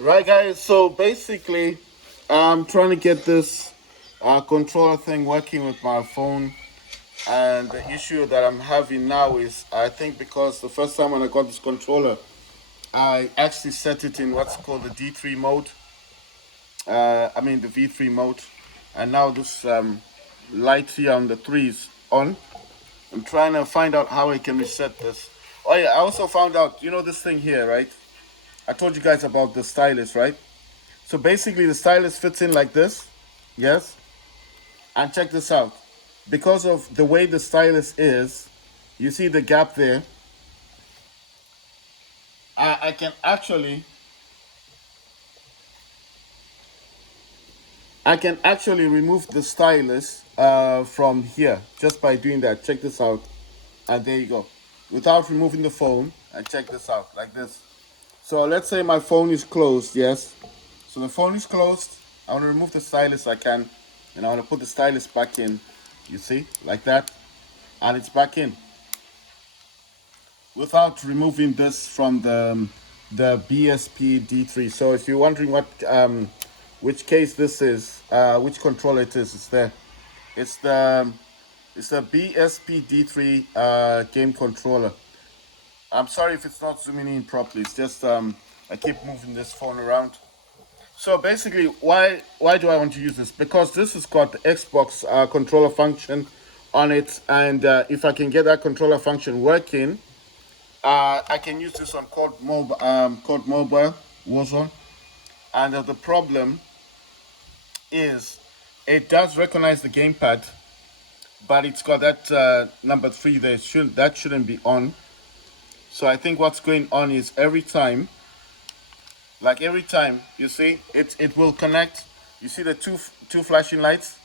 Right, guys. So basically, I'm trying to get this controller thing working with my phone, and the issue that I'm having now is I think because the first time when I got this controller, I actually set it in what's called the D3 mode. I mean the V3 mode, and now this light here on the threes on. I'm trying to find out how I can reset this. Oh yeah, I also found out. You know this thing here, right? I told you guys about the stylus, right? So basically, the stylus fits in like this. Yes. And check this out. Because of the way the stylus is, you see the gap there. I can actually, remove the stylus from here just by doing that. Check this out, and there you go, without removing the phone. And check this out, like this. So let's say my phone is closed. Yes. So the phone is closed. I want to remove the stylus. I can, and I want to put the stylus back in. You see, like that, and it's back in without removing this from the BSP D3. So if you're wondering what which case this is, which controller it is, it's there. It's the BSP D3 game controller. I'm sorry if it's not zooming in properly. It's just I keep moving this phone around. So basically, why do I want to use this? Because this has got the Xbox controller function on it, and if I can get that controller function working, I can use this on Code Mobile Warzone. And the problem is, it does recognize the gamepad, but it's got that number three there. That shouldn't be on. So I think what's going on is every time you see it will connect. You see the two flashing lights.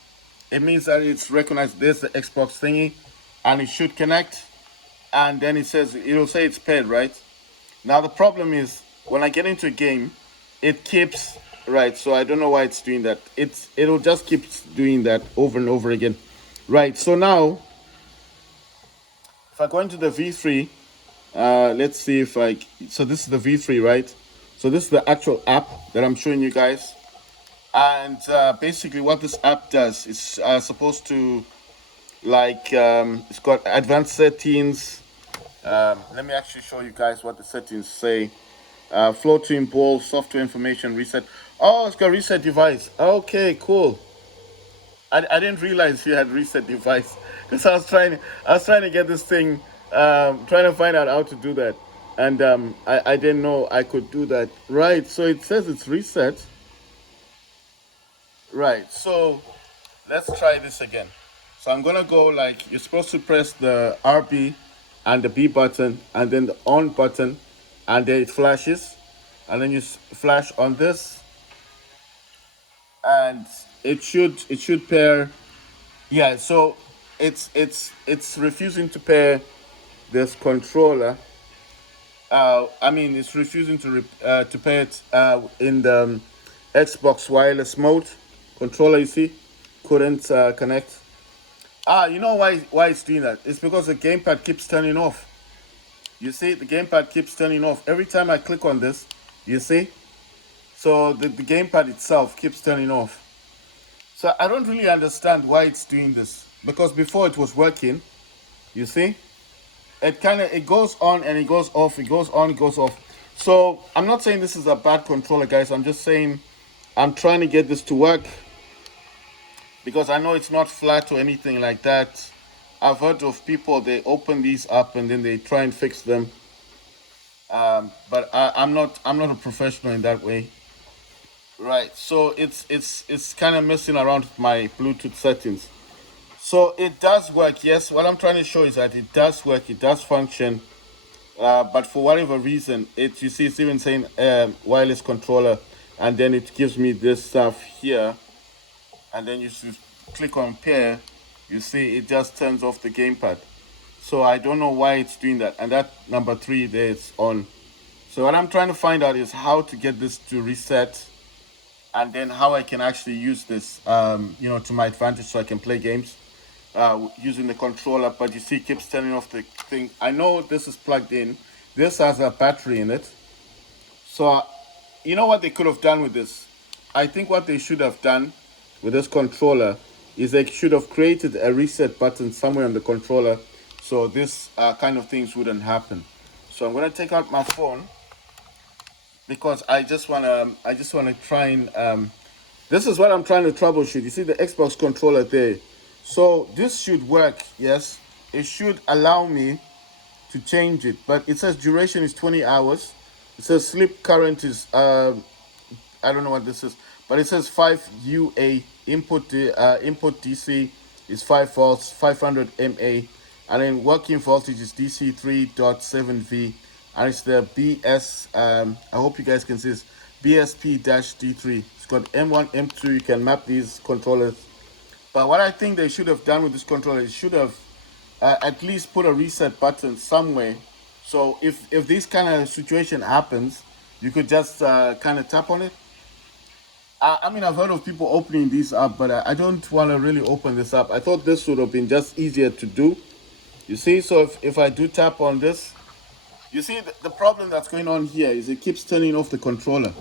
It means that it's recognized there's the Xbox thingy, and it should connect. And then it'll say it's paired, right? Now the problem is when I get into a game, it keeps right. So I don't know why it's doing that. It'll just keep doing that over and over again, right? So now if I go into the V3, let's see if I. So this is the V3, right? So this is the actual app that I'm showing you guys, and basically what this app does is supposed to it's got advanced settings. Let me actually show you guys what the settings say. Floating ball, software information, reset. Oh, it's got reset device. Okay, cool. I didn't realize you had reset device because I was trying to get this thing, trying to find out how to do that, and I didn't know I could do that. Right. So it says it's reset. Right. So let's try this again. So I'm gonna go like you're supposed to press the RB and the B button and then the on button, and then it flashes, and then you flash on this, and it should pair. Yeah. So it's refusing to pair this controller. I mean, it's refusing to pair it in the Xbox wireless mode controller. You see, couldn't connect. You know why it's doing that? It's because the gamepad keeps turning off. You see, the gamepad keeps turning off every time I click on this. You see, so the gamepad itself keeps turning off. So I don't really understand why it's doing this because before it was working. You see, it goes on and it goes off. It goes on, it goes off. So I'm not saying this is a bad controller, guys. I'm just saying I'm trying to get this to work because I know it's not flat or anything like that. I've heard of people they open these up and then they try and fix them. But I'm not a professional in that way. Right. So it's kind of messing around with my Bluetooth settings. So it does work. Yes. What I'm trying to show is that it does work. It does function. But for whatever reason, you see it's even saying wireless controller, and then it gives me this stuff here, and then you click on pair. You see it just turns off the gamepad. So I don't know why it's doing that. And that number three there is on. So what I'm trying to find out is how to get this to reset, and then how I can actually use this, to my advantage, so I can play games using the controller. But you see, it keeps turning off the thing. I know this is plugged in. This has a battery in it, so you know what they could have done with this? I think what they should have done with this controller is they should have created a reset button somewhere on the controller, so this kind of things wouldn't happen. So I'm gonna take out my phone because I just wanna try and this is what I'm trying to troubleshoot. You see the Xbox controller there. So this should work, yes. It should allow me to change it, but it says duration is 20 hours. It says sleep current is I don't know what this is, but it says 5 UA input DC is 5 volts, 500 MA, and then working voltage is DC 3.7V, and it's the BS. I hope you guys can see this BSP D3. It's got M1, M2. You can map these controllers. But what I think they should have done with this controller is should have at least put a reset button somewhere. So if this kind of situation happens, you could just kind of tap on it. I mean, I've heard of people opening these up, but I don't want to really open this up. I thought this would have been just easier to do. You see, so if I do tap on this, you see the problem that's going on here is it keeps turning off the controller.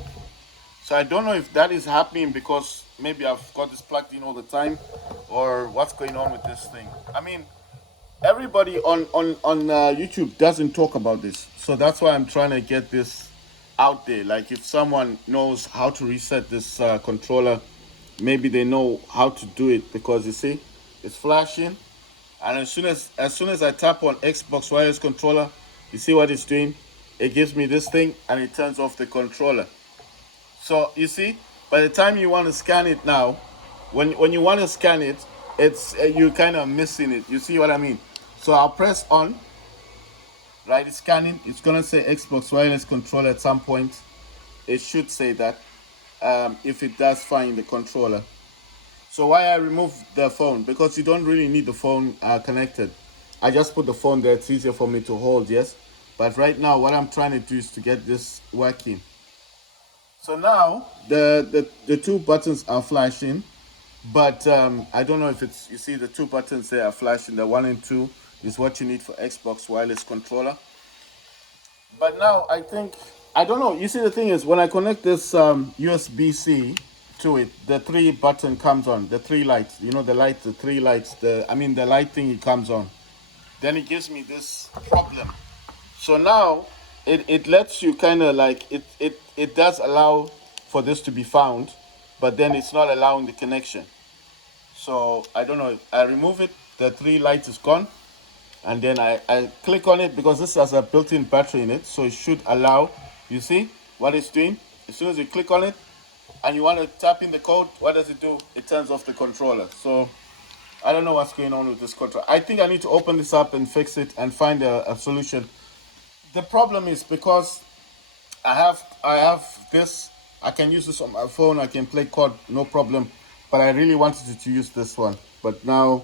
So I don't know if that is happening because maybe I've got this plugged in all the time, or what's going on with this thing. I mean, everybody on YouTube doesn't talk about this, so that's why I'm trying to get this out there. Like if someone knows how to reset this controller, maybe they know how to do it, because you see, it's flashing, and as soon as I tap on Xbox wireless controller, you see what it's doing? It gives me this thing and it turns off the controller. So you see, by the time you want to scan it now, when you want to scan it, it's you kind of missing it. You see what I mean? So I'll press on, right? It's scanning. It's gonna say Xbox wireless controller at some point. It should say that if it does find the controller. So why I remove the phone? Because you don't really need the phone connected. I just put the phone there. It's easier for me to hold, yes. But right now, what I'm trying to do is to get this working. So now the two buttons are flashing, but I don't know if it's, you see the two buttons there are flashing. The 1 and 2 is what you need for Xbox wireless controller. But now I think, I don't know. You see, the thing is, when I connect this USB-C to it, the 3 button comes on, the 3 lights. You know, the light, the 3 lights. The light thing, it comes on. Then it gives me this problem. So now it lets you kind of like it does allow for this to be found, but then it's not allowing the connection. So I don't know. I remove it. The 3 lights is gone. And then I click on it because this has a built-in battery in it, so it should allow. You see what it's doing? As soon as you click on it and you want to tap in the code, what does it do? It turns off the controller. So I don't know what's going on with this controller. I think I need to open this up and fix it and find a solution. The problem is because I have this. I can use this on my phone. I can play COD, no problem. But I really wanted to use this one. But now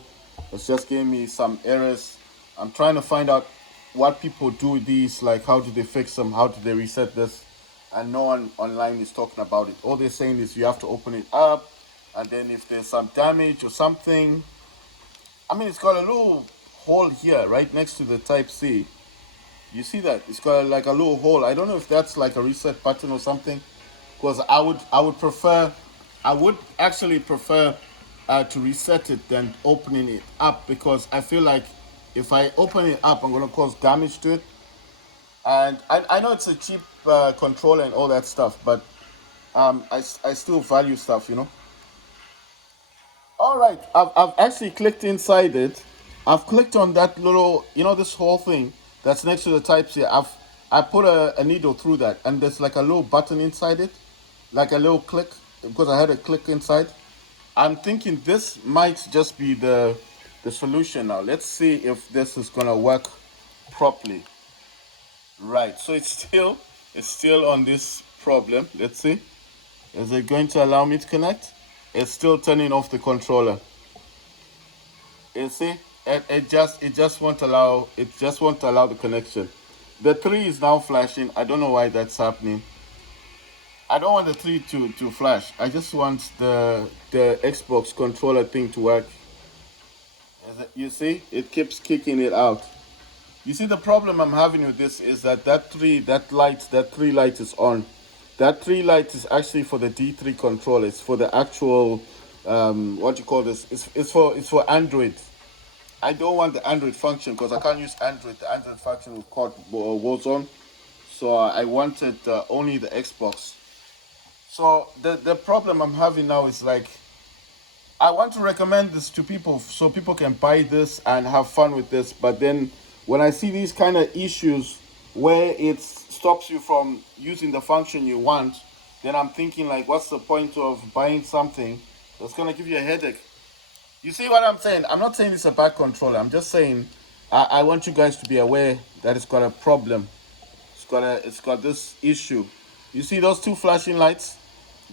it's just giving me some errors. I'm trying to find out what people do with these, like how do they fix them, how do they reset this, and no one online is talking about it. All they're saying is you have to open it up, and then if there's some damage or something, I mean, it's got a little hole here right next to the Type C. You see that? It's got like a little hole. I don't know if that's like a reset button or something, because I would actually prefer to reset it than opening it up, because I feel like if I open it up, I'm going to cause damage to it. And I know it's a cheap controller and all that stuff, but I still value stuff, you know. All right, I've actually clicked inside it. I've clicked on that little, you know, this whole thing that's next to the Type C. I put a needle through that, and there's like a little button inside it, like a little click, because I had a click inside. I'm thinking this might just be the solution now. Let's see if this is gonna work properly. Right, so it's still on this problem. Let's see. Is it going to allow me to connect? It's still turning off the controller. You see? It just won't allow the connection. The 3 is now flashing. I don't know why that's happening. I don't want the 3 to flash. I just want the Xbox controller thing to work. You see, it keeps kicking it out. You see, the problem I'm having with this is that that 3 light is on. That three light is actually for the D3 controller. It's for the actual what you call this? It's for Android. I don't want the Android function because I can't use Android. The Android function will call Warzone. So I wanted only the Xbox. So the problem I'm having now is like I want to recommend this to people so people can buy this and have fun with this. But then when I see these kind of issues where it stops you from using the function you want, then I'm thinking like, what's the point of buying something that's gonna give you a headache? You see what I'm saying? I'm not saying it's a bad controller. I'm just saying I want you guys to be aware that it's got a problem. It's got this issue. You see those two flashing lights?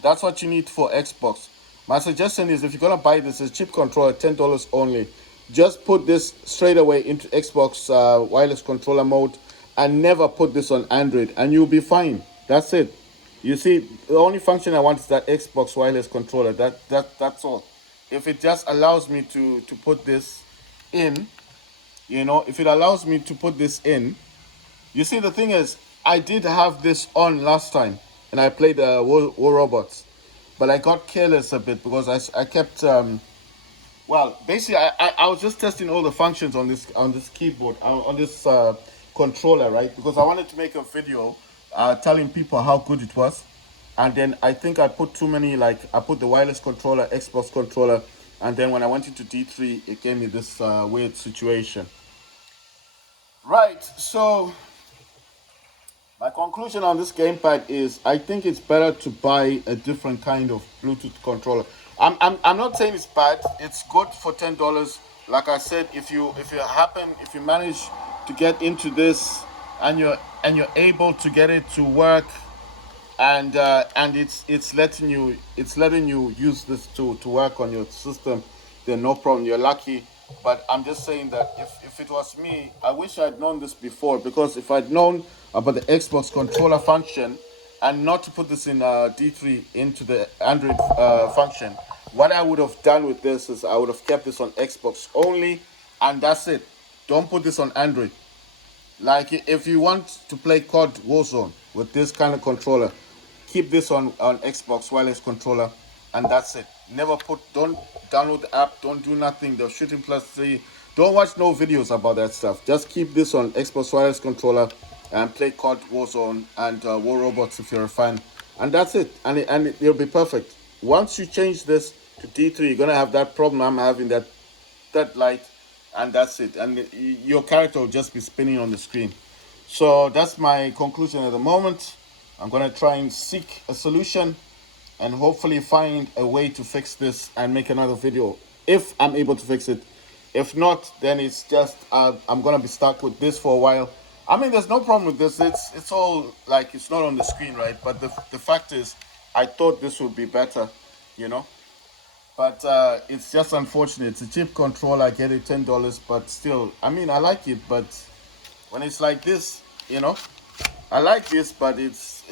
That's what you need for Xbox. My suggestion is if you're gonna buy this, a cheap controller, $10 only. Just put this straight away into Xbox wireless controller mode, and never put this on Android, and you'll be fine. That's it. You see, the only function I want is that Xbox wireless controller. That's all. If it just allows me to put this in, if it allows me to put this in, you see, the thing is, I did have this on last time, and I played War Robots, but I got careless a bit because I kept well, basically, I was just testing all the functions on this keyboard on this controller, right? Because I wanted to make a video telling people how good it was, and then I think I put too many. Like I put the wireless controller, Xbox controller, and then when I went into D3, it gave me this weird situation. Right. So my conclusion on this gamepad is I think it's better to buy a different kind of Bluetooth controller. I'm not saying it's bad. It's good for $10. Like I said, if you manage to get into this and you're able to get it to work, and it's letting you use this to work on your system, then no problem, you're lucky. But I'm just saying that if it was me, I wish I'd known this before, because if I'd known about the Xbox controller function and not to put this in D3 into the Android function, what I would have done with this is I would have kept this on Xbox only, and that's it. Don't put this on Android. Like if you want to play COD Warzone with this kind of controller, keep this on Xbox wireless controller, and that's it. Don't download the app, don't do nothing. The shooting plus three, don't watch no videos about that stuff. Just keep this on Xbox wireless controller and play COD Warzone and War Robots if you're a fan, and that's it. It'll be perfect. Once you change this to D3, you're gonna have that problem I'm having, that light, and that's it. And your character will just be spinning on the screen. So that's my conclusion at the moment. I'm gonna try and seek a solution and hopefully find a way to fix this and make another video if I'm able to fix it. If not, then it's just I'm gonna be stuck with this for a while. I mean, there's no problem with this. It's all like it's not on the screen, right? But the fact is, I thought this would be better, you know. But it's just unfortunate. It's a cheap controller. I get it $10, but still, I mean, I like it. But when it's like this, I like this, but it's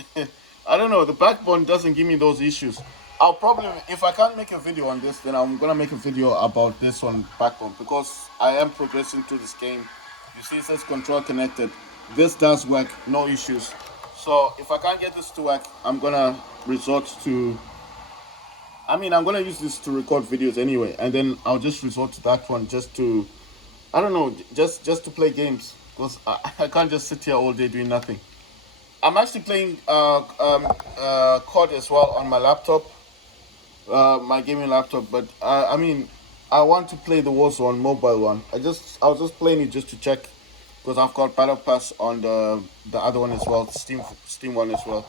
I don't know. The backbone doesn't give me those issues. I'll probably, if I can't make a video on this, then I'm gonna make a video about this on backbone, because I am progressing through this game. You see, it says control connected. This does work, no issues. So if I can't get this to work, I'm gonna resort to. I mean, I'm gonna use this to record videos anyway, and then I'll just resort to that one just to, I don't know, just to play games, because I can't just sit here all day doing nothing. I'm actually playing COD as well on my laptop, my gaming laptop. But I mean, I want to play the Warzone mobile one. I was just playing it just to check, because I've got Battle Pass on the other one as well, Steam one as well.